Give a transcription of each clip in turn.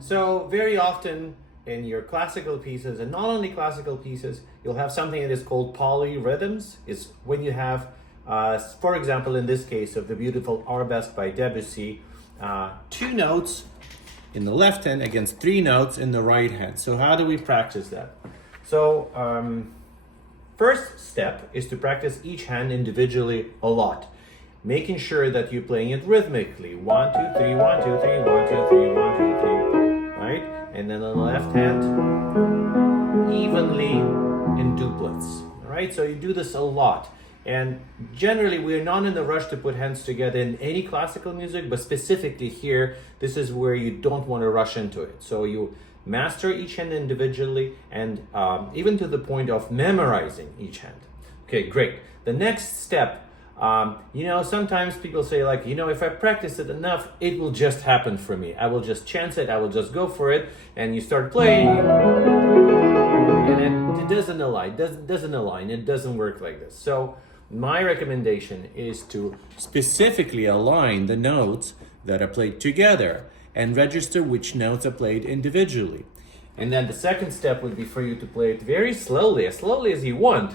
So very often in your classical pieces, and not only classical pieces, you'll have something that is called polyrhythms. Is when you have, for example, in this case of the beautiful Arabesque by Debussy, 2 notes in the left hand against 3 notes in the right hand. So how do we practice that? So first step is to practice each hand individually a lot, making sure that you're playing it rhythmically. 1, 2, 3, 1, 2, 3, 1, 2, 3, 1, 2, 3, right? And then on the left hand, evenly in duplets, right? So you do this a lot. And generally, we're not in the rush to put hands together in any classical music, but specifically here, this is where you don't want to rush into it. So you master each hand individually, and even to the point of memorizing each hand. Okay, great. The next step, sometimes people say like, if I practice it enough, it will just happen for me. I will just chance it, I will just go for it, and you start playing, and it doesn't align, it doesn't work like this. So my recommendation is to specifically align the notes that are played together and register which notes are played individually. And then the second step would be for you to play it very slowly, as slowly as you want.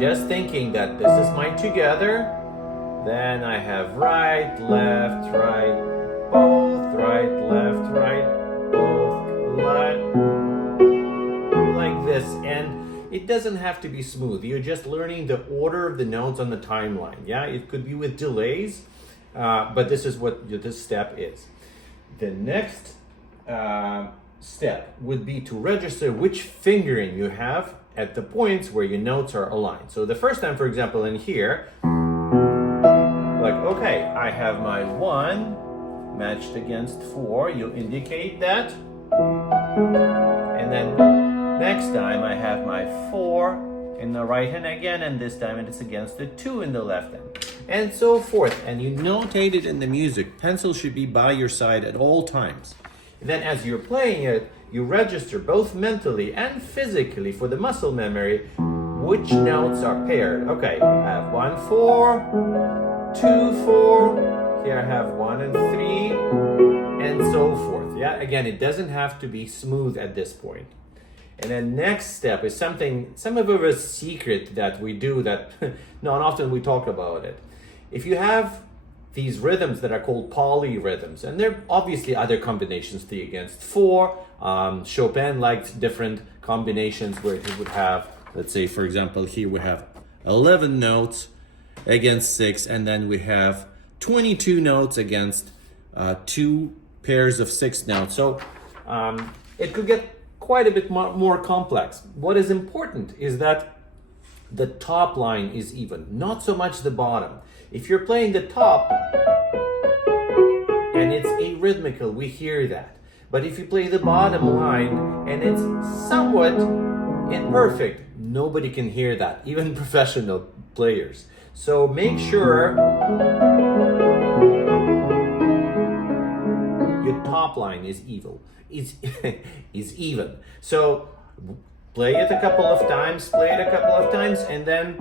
Just thinking that this is my together, then I have right, left, right, both, right, left, right, both, left, like this. And it doesn't have to be smooth. You're just learning the order of the notes on the timeline. Yeah, it could be with delays, but this is what this step is. The next step would be to register which fingering you have at the points where your notes are aligned. So the first time, for example, in here, like, okay, I have my 1 matched against 4, you indicate that. And then next time I have my 4 in the right hand again, and this time it is against the 2 in the left hand. And so forth. And you notate it in the music. Pencil should be by your side at all times. And then as you're playing it, you register both mentally and physically for the muscle memory which notes are paired. Okay, I have 1, 4, 2, 4. Here I have 1 and 3, and so forth. Yeah, again, it doesn't have to be smooth at this point. And then next step is some of a secret that we do that not often we talk about it. If you have these rhythms that are called polyrhythms, and there are obviously other combinations, 3 against 4. Chopin liked different combinations where he would have, let's say, for example, here we have 11 notes against 6, and then we have 22 notes against 2 pairs of 6 notes. So it could get quite a bit more complex. What is important is that the top line is even, not so much the bottom. If you're playing the top and it's arrhythmical, we hear that. But if you play the bottom line and it's somewhat imperfect, nobody can hear that, even professional players. So make sure your top line is even. Is even. So play it a couple of times, and then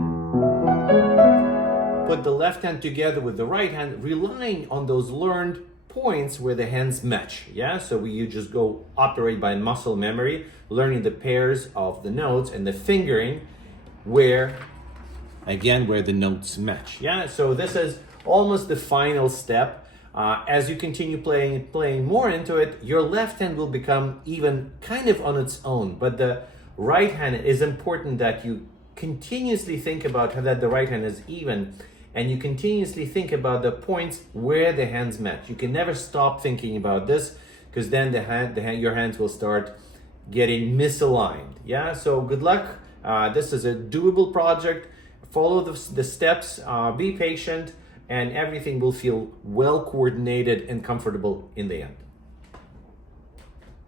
put the left hand together with the right hand, relying on those learned points where the hands match. Yeah, so you just go operate by muscle memory, learning the pairs of the notes and the fingering where the notes match. Yeah, so this is almost the final step. As you continue playing more into it, your left hand will become even kind of on its own. But the right hand is important that you continuously think about how that the right hand is even, and you continuously think about the points where the hands match. You can never stop thinking about this, because then your hands will start getting misaligned. Yeah, so good luck. This is a doable project. Follow the steps, be patient, and everything will feel well coordinated and comfortable in the end.